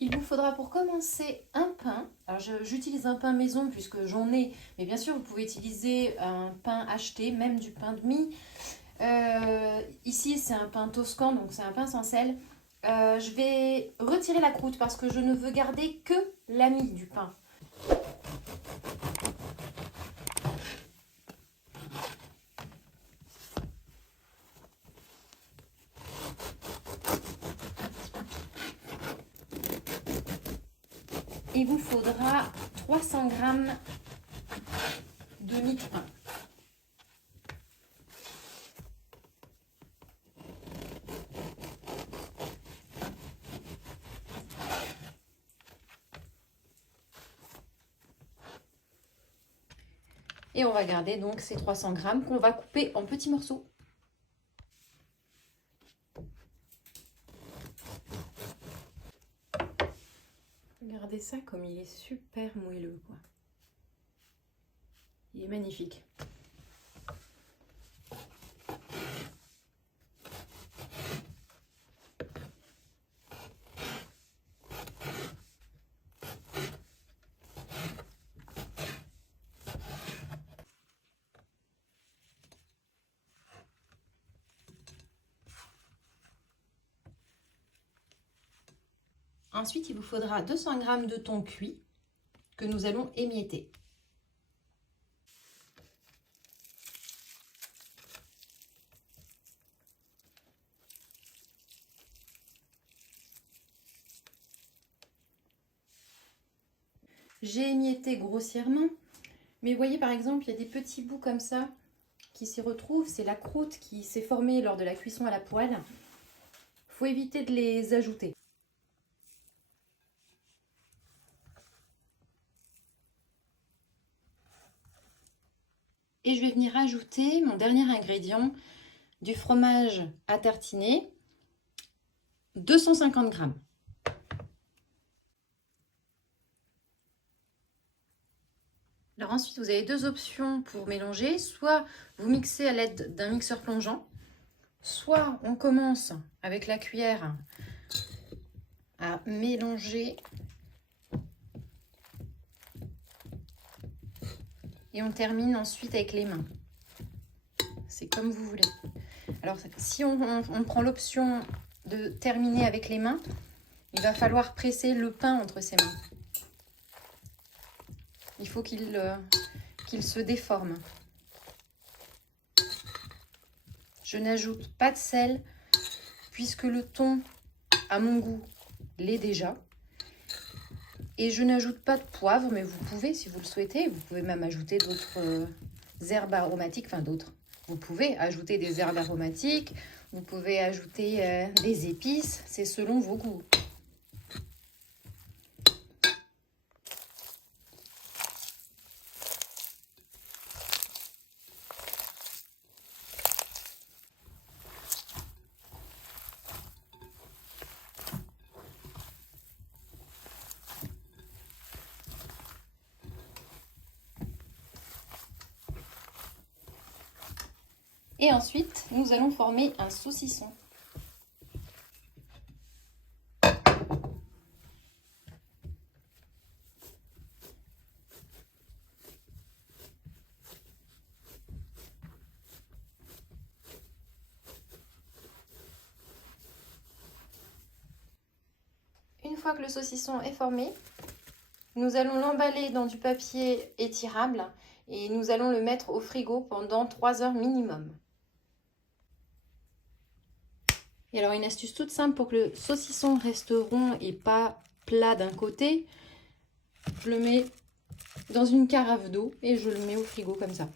Il vous faudra pour commencer un pain. Alors j'utilise un pain maison puisque j'en ai, mais bien sûr vous pouvez utiliser un pain acheté, même du pain de mie. Ici c'est un pain toscan, donc c'est un pain sans sel. Je vais retirer la croûte parce que je ne veux garder que la mie du pain. Il vous faudra 300 g de mie de pain. Et on va garder donc ces 300 g qu'on va couper en petits morceaux. Regardez ça comme il est super moelleux, quoi. Il est magnifique. Ensuite, il vous faudra 200 g de thon cuit que nous allons émietter. J'ai émietté grossièrement, mais vous voyez par exemple, il y a des petits bouts comme ça qui s'y retrouvent. C'est la croûte qui s'est formée lors de la cuisson à la poêle. Il faut éviter de les ajouter. Et je vais venir ajouter mon dernier ingrédient, du fromage à tartiner, 250 g. Alors ensuite, vous avez deux options pour mélanger. Soit vous mixez à l'aide d'un mixeur plongeant, soit on commence avec la cuillère à mélanger et on termine ensuite avec les mains. C'est comme vous voulez. Alors si on prend l'option de terminer avec les mains, il va falloir presser le pain entre ses mains. Il faut qu'il se déforme. Je n'ajoute pas de sel puisque le thon, à mon goût, l'est déjà. Et je n'ajoute pas de poivre, mais vous pouvez, si vous le souhaitez, vous pouvez même ajouter d'autres herbes aromatiques, enfin d'autres. Vous pouvez ajouter des herbes aromatiques, vous pouvez ajouter des épices, c'est selon vos goûts. Et ensuite, nous allons former un saucisson. Une fois que le saucisson est formé, nous allons l'emballer dans du papier étirable et nous allons le mettre au frigo pendant 3 heures minimum. Et alors une astuce toute simple pour que le saucisson reste rond et pas plat d'un côté, je le mets dans une carafe d'eau et je le mets au frigo comme ça.